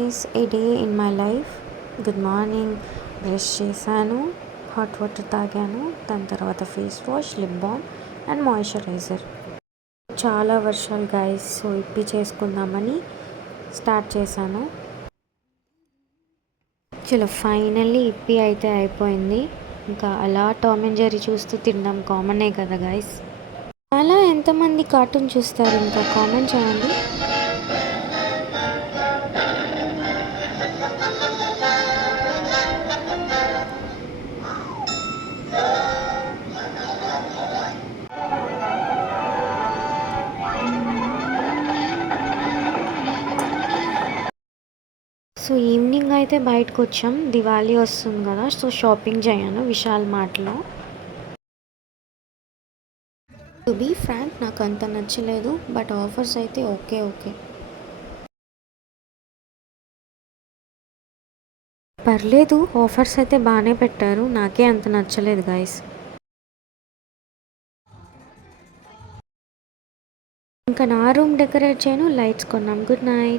గైస్, A day in my life. Good morning. Brush చేశాను, hot water తాగాను, దాని తర్వాత face wash, lip balm and moisturiser. చాలా వర్షాలు గైస్, సో ఇప్పి చేసుకుందామని స్టార్ట్ చేశాను. చలో ఫైనల్లీ ఇప్పి అయితే అయిపోయింది. ఇంకా అలా టామ్ అండ్ జెర్రీ చూస్తూ తినడం కామనే కదా గైస్. అలా ఎంతమంది కార్టూన్ చూస్తారు, ఇంకా కామెంట్ చేయండి. సో ఈవినింగ్ అయితే బయటకు వచ్చాం, దివాళీ వస్తుంది కదా, సో షాపింగ్ చేయను విశాల్ మార్ట్లో. టు బీ ఫ్రాంక్ నాకు అంత నచ్చలేదు, బట్ ఆఫర్స్ అయితే ఓకే. పర్లేదు, ఆఫర్స్ అయితే బాగానే పెట్టారు, నాకే అంత నచ్చలేదు గైస్. ఇంకా నా రూమ్ డెకరేట్ చేయను, లైట్స్ కొన్నాం. Good night.